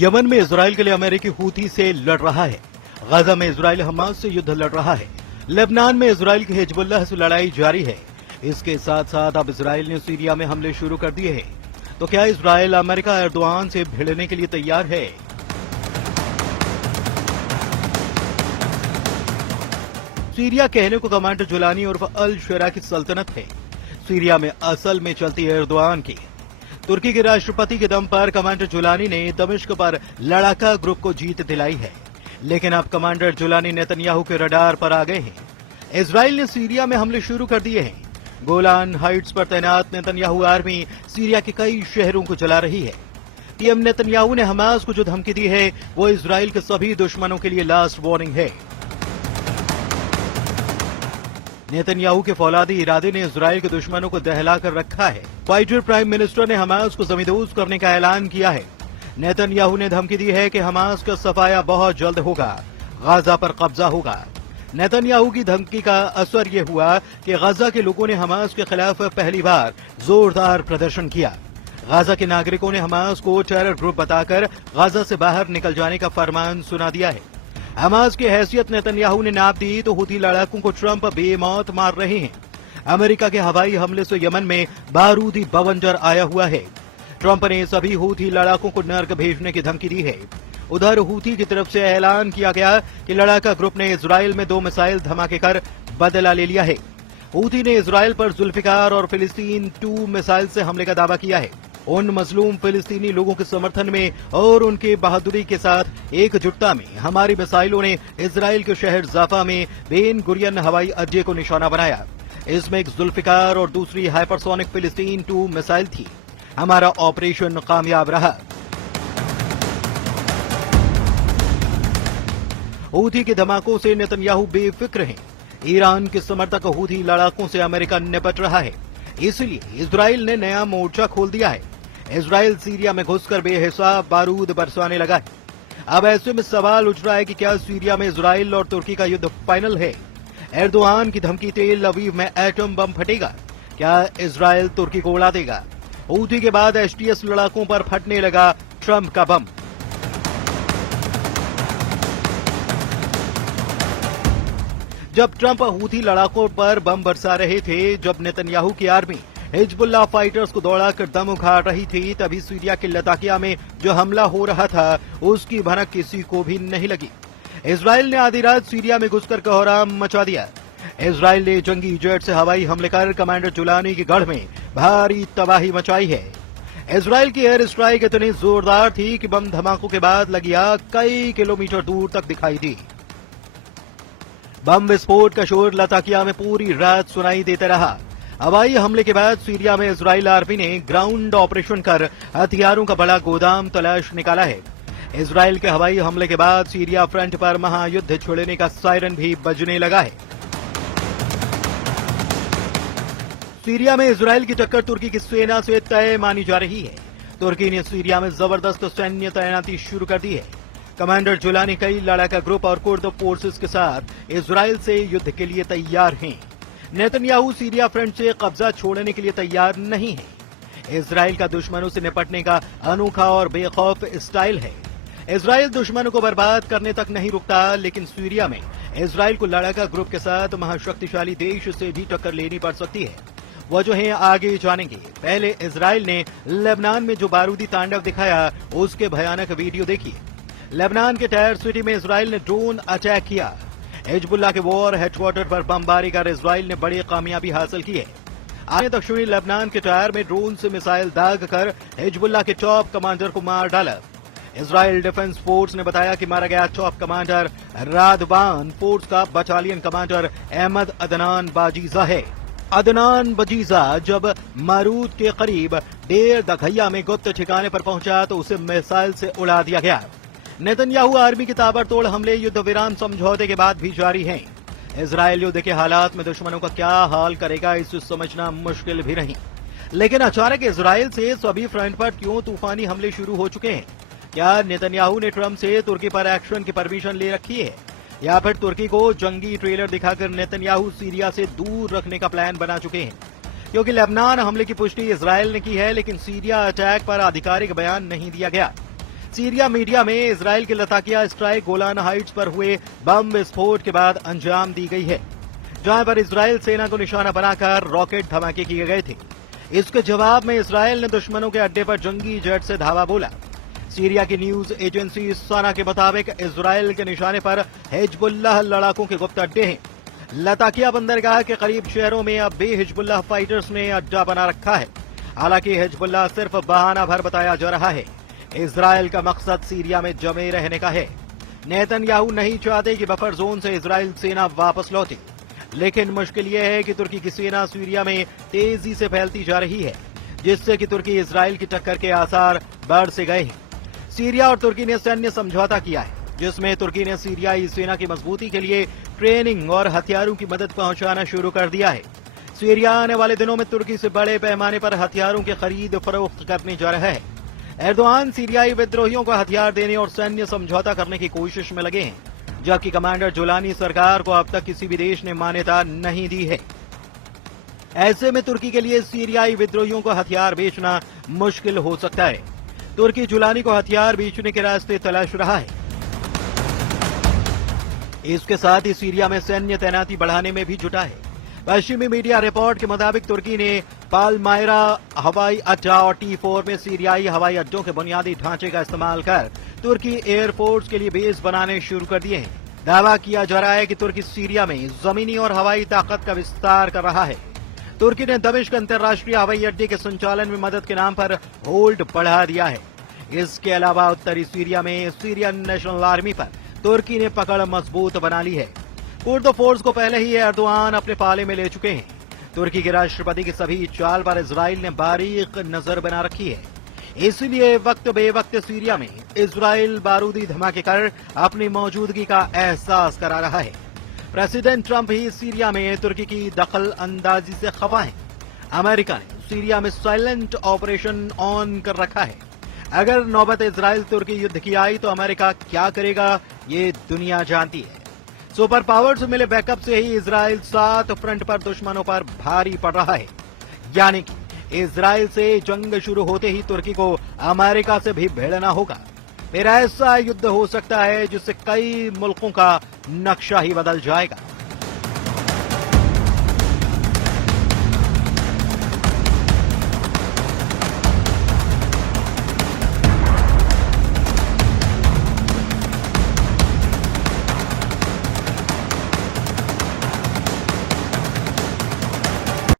Yemen में Israel के लिए अमेरिकी हूथी से लड़ रहा है। गाजा में इजराइल हमास से युद्ध लड़ रहा है। लेबनान में इजराइल की हिजबुल्लाह से लड़ाई जारी है। इसके साथ साथ अब इजराइल ने सीरिया में हमले शुरू कर दिए हैं। तो क्या इजराइल अमेरिका एर्दोआन से भिड़ने के लिए तैयार है? सीरिया कहने को कमांडर जुलानी और अल शेरा की सल्तनत है। सीरिया में असल में चलती है एर्दोआन की। तुर्की के राष्ट्रपति के दम पर कमांडर जुलानी ने दमिश्क पर लड़ाका ग्रुप को जीत दिलाई है, लेकिन अब कमांडर जुलानी नेतन्याहू के रडार पर आ गए हैं। इजराइल ने सीरिया में हमले शुरू कर दिए हैं। गोलान हाइट्स पर तैनात नेतन्याहू आर्मी सीरिया के कई शहरों को जला रही है। पीएम नेतन्याहू ने हमास को जो धमकी दी है वो इजराइल के सभी दुश्मनों के लिए लास्ट वार्निंग है। नेतन्याहू के फौलादी इरादे ने इजराइल के दुश्मनों को दहला कर रखा है। क्वाइटर प्राइम मिनिस्टर ने हमास को जमींदोज करने का ऐलान किया है। नेतन्याहू ने धमकी दी है कि हमास का सफाया बहुत जल्द होगा, गाजा पर कब्जा होगा। नेतन्याहू की धमकी का असर ये हुआ कि गाजा के लोगों ने हमास के खिलाफ पहली बार जोरदार प्रदर्शन किया। गाजा के नागरिकों ने हमास को टेरर ग्रुप बताकर गाजा से बाहर निकल जाने का फरमान सुना दिया है। हमास की हैसियत नेतन्याहू ने नाप दी तो हूथी लड़ाकों को ट्रंप बेमौत मार रहे हैं। अमेरिका के हवाई हमले से यमन में बारूदी बवंडर आया हुआ है। ट्रंप ने सभी हूथी लड़ाकों को नर्क भेजने की धमकी दी है। उधर हूथी की तरफ से ऐलान किया गया कि लड़ाका ग्रुप ने इजराइल में 2 मिसाइल धमाके कर बदला ले लिया है। हूथी ने इजराइल पर जुल्फिकार और फिलिस्तीन 2 मिसाइल से हमले का दावा किया है। उन मजलूम फिलिस्तीनी लोगों के समर्थन में और उनकी बहादुरी के साथ एकजुटता में हमारी मिसाइलों ने इजराइल के शहर जाफा में बेन गुरियन हवाई अड्डे को निशाना बनाया। इसमें एक जुल्फिकार और दूसरी हाइपरसोनिक फिलिस्तीन 2 मिसाइल थी। हमारा ऑपरेशन कामयाब रहा। हूथी के धमाकों से नेतन्याहू बेफिक्र हैं। ईरान के समर्थक हूथी लड़ाकों से अमेरिका निपट रहा है, इसलिए इजराइल ने नया मोर्चा खोल दिया है। इजराइल सीरिया में घुसकर बेहिसाब बारूद बरसाने लगा है। अब ऐसे में सवाल उठ रहा है कि क्या सीरिया में इजराइल और तुर्की का युद्ध फाइनल है? एर्दोआन की धमकी तेल अवीव में एटम बम फटेगा? क्या इजराइल तुर्की को उड़ा देगा? हूथी के बाद एसटीएस लड़ाकों पर फटने लगा ट्रंप का बम। जब ट्रंप हूथी लड़ाकों पर बम बरसा रहे थे, जब नेतन्याहू की आर्मी हिजबुल्लाह फाइटर्स को दौड़ाकर दम उखाड़ रही थी, तभी सीरिया के लताकिया में जो हमला हो रहा था उसकी भनक किसी को भी नहीं लगी। इजराइल ने आधी रात सीरिया में घुसकर कोहराम मचा दिया। इजराइल ने जंगी जेट से हवाई हमले कर कमांडर जुलानी की गढ़ में भारी तबाही मचाई है। इजराइल की एयर स्ट्राइक इतनी जोरदार थी कि बम धमाकों के बाद लगी आग कई किलोमीटर दूर तक दिखाई दी। बम विस्फोट का शोर लताकिया में पूरी रात सुनाई देता रहा। हवाई हमले के बाद सीरिया में इजराइल आर्मी ने ग्राउंड ऑपरेशन कर हथियारों का बड़ा गोदाम तलाश निकाला है। इजराइल के हवाई हमले के बाद सीरिया फ्रंट पर महायुद्ध छिड़ने का सायरन भी बजने लगा है। सीरिया में इजराइल की टक्कर तुर्की की सेना से तय मानी जा रही है। तुर्की ने सीरिया में जबरदस्त सैन्य तैनाती शुरू कर दी है। कमांडर जुलानी कई लड़ाका ग्रुप और कुर्द फोर्सेस के साथ इजराइल से युद्ध के लिए तैयार हैं। नेतन्याहू सीरिया फ्रंट से कब्जा छोड़ने के लिए तैयार नहीं है। इजराइल का दुश्मनों से निपटने का अनोखा और बेखौफ स्टाइल है। इजराइल दुश्मनों को बर्बाद करने तक नहीं रुकता, लेकिन सीरिया में इजराइल को लड़ाका ग्रुप के साथ महाशक्तिशाली देश से भी टक्कर लेनी पड़ सकती है। वजहें आगे जानेंगे। पहले इजराइल ने लेबनान में जो बारूदी तांडव दिखाया उसके भयानक वीडियो देखिए। लेबनान के टायर सिटी में इजराइल ने ड्रोन अटैक किया। हिजबुल्लाह के वॉर हेडक्वार्टर पर बमबारी कर इजराइल ने बड़ी कामयाबी हासिल की है। आने दक्षिणी लेबनान के टायर में ड्रोन से मिसाइल दाग कर हिजबुल्लाह के टॉप कमांडर को मार डाला। इजराइल डिफेंस फोर्स ने बताया कि मारा गया टॉप कमांडर रादवान फोर्स का बटालियन कमांडर अहमद अदनान बाजीजा है। अदनान बजीजा जब मारूद के करीब डेर दघैया में गुप्त ठिकाने पर पहुंचा तो उसे मिसाइल से उड़ा दिया गया। नेतन्याहू आर्मी के ताबड़तोड़ हमले युद्ध विराम समझौते के बाद भी जारी हैं। इजराइल युद्ध के हालात में दुश्मनों का क्या हाल करेगा इसे समझना मुश्किल भी नहीं, लेकिन अचानक इजराइल से सभी फ्रंट पर क्यों तूफानी हमले शुरू हो चुके हैं? क्या नेतन्याहू ने ट्रंप से तुर्की पर एक्शन की परमिशन ले रखी है, या फिर तुर्की को जंगी ट्रेलर दिखाकर नेतन्याहू सीरिया से दूर रखने का प्लान बना चुके हैं? क्योंकि लेबनान हमले की पुष्टि इजराइल ने की है, लेकिन सीरिया अटैक पर आधिकारिक बयान नहीं दिया गया। सीरिया मीडिया में इसराइल के लताकिया स्ट्राइक गोलान हाइट्स पर हुए बम विस्फोट के बाद अंजाम दी गई है, जहां पर इसराइल सेना को निशाना बनाकर रॉकेट धमाके किए गए थे। इसके जवाब में इसराइल ने दुश्मनों के अड्डे पर जंगी जेट से धावा बोला। सीरिया की न्यूज एजेंसी सना के मुताबिक इसराइल के निशाने पर हिजबुल्लाह लड़ाकों के गुप्त अड्डे हैं। लताकिया बंदरगाह के करीब शहरों में अब भी हिजबुल्लाह फाइटर्स ने अड्डा बना रखा है। हालांकि हिजबुल्लाह सिर्फ बहाना भर बताया जा रहा है। इसराइल का मकसद सीरिया में जमे रहने का है। नेतन्याहू नहीं चाहते कि बफर जोन से इसराइल सेना वापस लौटे, लेकिन मुश्किल यह है कि तुर्की की सेना सीरिया में तेजी से फैलती जा रही है, जिससे कि तुर्की इसराइल की टक्कर के आसार बढ़ से गए हैं। सीरिया और तुर्की ने सैन्य समझौता किया है, जिसमें तुर्की ने सीरियाई सेना की मजबूती के लिए ट्रेनिंग और हथियारों की मदद पहुंचाना शुरू कर दिया है। सीरिया आने वाले दिनों में तुर्की से बड़े पैमाने पर हथियारों की खरीद फरोख्त करने जा रहा है। एर्दोआन सीरियाई विद्रोहियों को हथियार देने और सैन्य समझौता करने की कोशिश में लगे हैं, जबकि कमांडर जुलानी सरकार को अब तक किसी भी देश ने मान्यता नहीं दी है। ऐसे में तुर्की के लिए सीरियाई विद्रोहियों को हथियार बेचना मुश्किल हो सकता है। तुर्की जुलानी को हथियार बेचने के रास्ते तलाश रहा है। इसके साथ ही सीरिया में सैन्य तैनाती बढ़ाने में भी जुटा है। पश्चिमी मीडिया रिपोर्ट के मुताबिक तुर्की ने पालमायरा हवाई अड्डा और T4 में सीरियाई हवाई अड्डों के बुनियादी ढांचे का इस्तेमाल कर तुर्की एयरफोर्स के लिए बेस बनाने शुरू कर दिए हैं। दावा किया जा रहा है कि तुर्की सीरिया में जमीनी और हवाई ताकत का विस्तार कर रहा है। तुर्की ने दमिश्क अंतर्राष्ट्रीय हवाई अड्डे के संचालन में मदद के नाम पर होल्ड बढ़ा दिया है। इसके अलावा उत्तरी सीरिया में सीरियन नेशनल आर्मी पर तुर्की ने पकड़ मजबूत बना ली है। कुर्द फोर्स को पहले ही एर्दोआन अपने पाले में ले चुके हैं। तुर्की के राष्ट्रपति की सभी चाल पर इसराइल ने बारीक नजर बना रखी है। इसलिए वक्त बेवक्त सीरिया में इसराइल बारूदी धमाके कर अपनी मौजूदगी का एहसास करा रहा है। प्रेसिडेंट ट्रंप ही सीरिया में तुर्की की दखल अंदाजी से खफा है। अमेरिका ने सीरिया में साइलेंट ऑपरेशन ऑन कर रखा है। अगर नौबत इसराइल तुर्की युद्ध की आई तो अमेरिका क्या करेगा, ये दुनिया जानती है। सुपर पावर से मिले बैकअप से ही इसराइल 7 फ्रंट पर दुश्मनों पर भारी पड़ रहा है। यानी कि इसराइल से जंग शुरू होते ही तुर्की को अमेरिका से भी भिड़ना होगा। फिर ऐसा युद्ध हो सकता है जिससे कई मुल्कों का नक्शा ही बदल जाएगा।